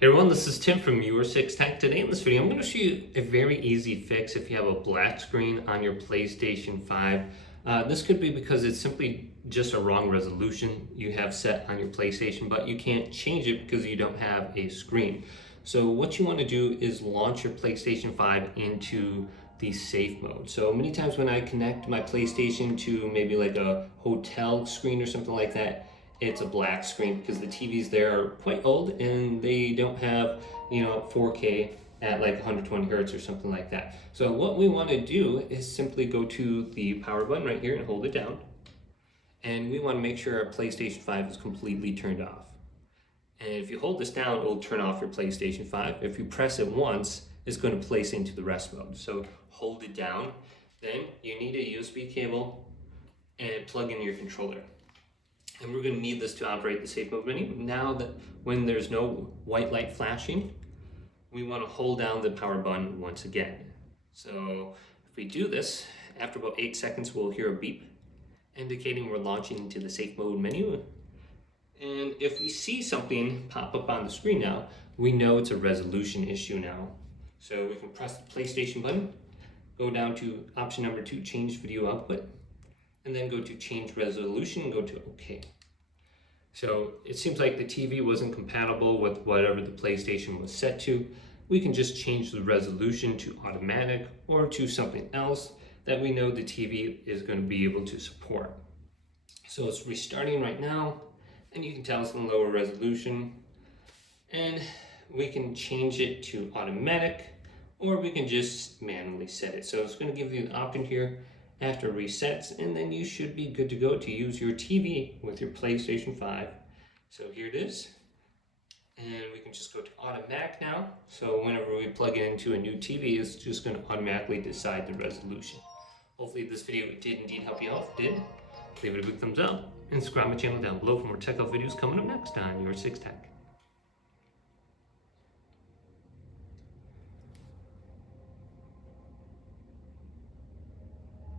Hey everyone, this is Tim from Your 6 Tech. Today in this video, I'm going to show you a very easy fix if you have a black screen on your PlayStation 5. This could be because it's simply just a wrong resolution you have set on your PlayStation, but you can't change it because you don't have a screen. So what you want to do is launch your PlayStation 5 into the safe mode. So many times when I connect my PlayStation to maybe like a hotel screen or something like that, it's a black screen because the TVs there are quite old and they don't have 4K at like 120 hertz or something like that. So what we want to do is simply go to the power button right here and hold it down, and we want to make sure our PlayStation 5 is completely turned off. And if you hold this down, it will turn off your PlayStation 5. If you press it once, it's going to place into the rest mode. So hold it down, then you need a USB cable and plug in your controller. And we're going to need this to operate the safe mode menu. Now that when there's no white light flashing, we want to hold down the power button once again. So if we do this, after about 8 seconds, we'll hear a beep indicating we're launching into the safe mode menu. And if we see something pop up on the screen now, we know it's a resolution issue now. So we can press the PlayStation button, go down to option number 2, change video output, and then go to change resolution and go to OK. So it seems like the TV wasn't compatible with whatever the PlayStation was set to. We can just change the resolution to automatic or to something else that we know the TV is going to be able to support. So it's restarting right now, and you can tell it's in lower resolution, and we can change it to automatic, or we can just manually set it. So it's going to give you the option here after resets, and then you should be good to go to use your TV with your PlayStation 5. So here it is, and we can just go to automatic now. So whenever we plug it into a new TV, it's just going to automatically decide the resolution. Hopefully this video did indeed help you out. If it did, leave it a big thumbs up and subscribe to my channel down below for more tech videos coming up next on Your 6 Tech.